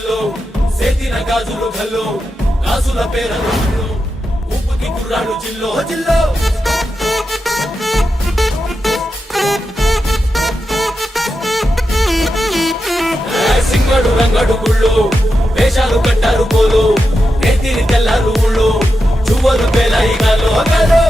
గల్లో సేతిన గాజులు గల్లో గాజుల పేరలు ఉప్పుకి కుర్రాడు జిల్లో జిల్లో సింగడు రంగడు గుళ్ళు వేషాలు కట్టారు పోలు నేతిని తెల్లారు ఊళ్ళు చువ్వలు పేలాయి గాలో గాలో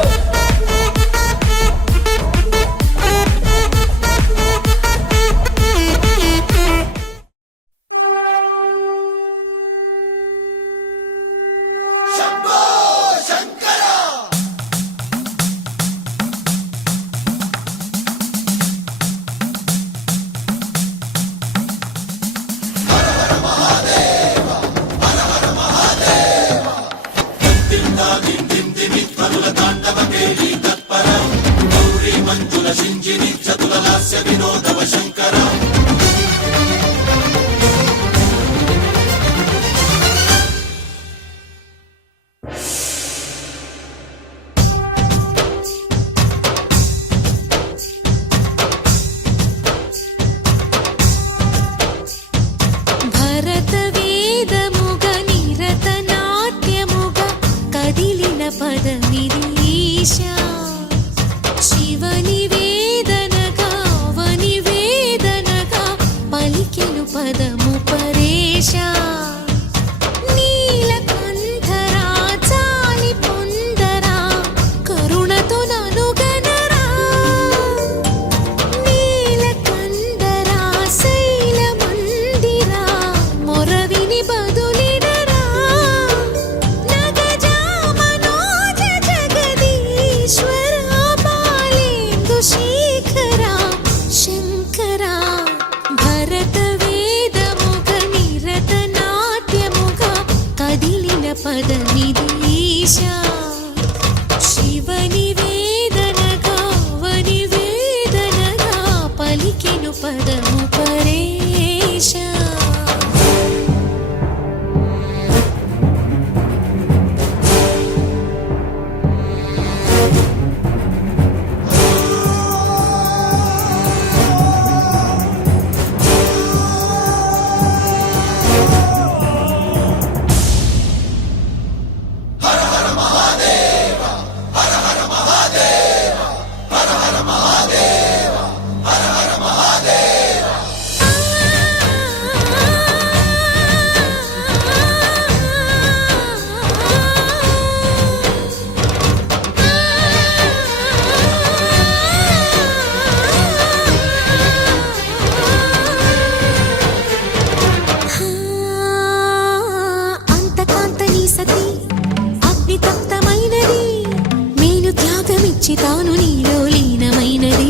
తాను నీలో లీనమైనది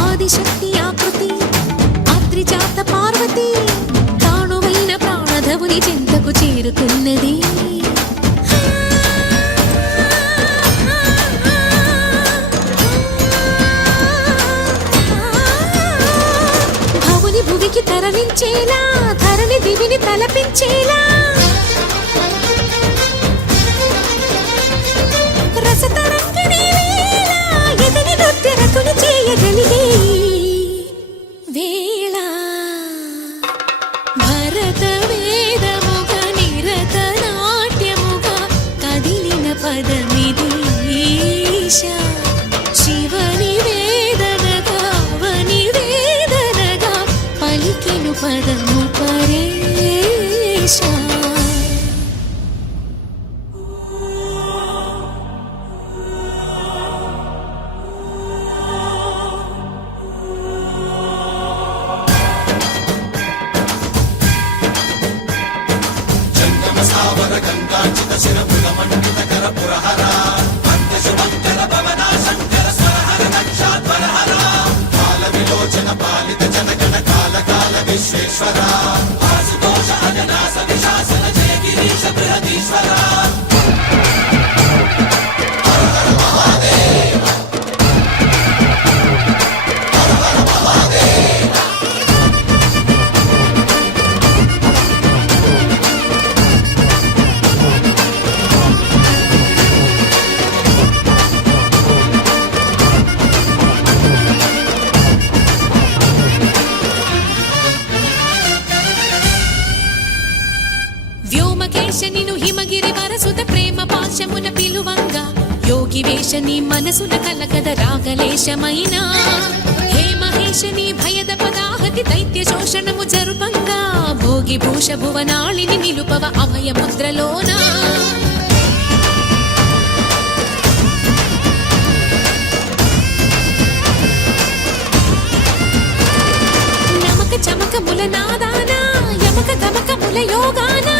ఆదిశక్తి ఆకృతి ఆద్రిజాత పార్వతి తానువైన ప్రాణధవుని చెంతకు చేరుతున్నది భవుని భువికి తరలించేలా ధరణి దివిని తలపించేలా రసతరంగిణి ఎదిని నృత్యరతులు చేయగలిగే వేళ భరత వేదముగ నిరత నాట్యముగ కదిలిన పదమిది ఈశా శివని వేదనగా వని వేదనగా పలికెను పదము పరేశా త్రయంబకేశ నిను హిమగిరి వరసుత ప్రేమ పాశమున పిలువంగా యోగి వేష నీ మనసున కలకద రాగలేశమైనా హే మహేశ నీ భయద పదాహతి దైత్య శోషణము జరుపంగా భోగి భూష భువనాళిని నిలుపవ అభయ ముద్రలోనా చమకముల నాదానా యమక గమకముల యోగానా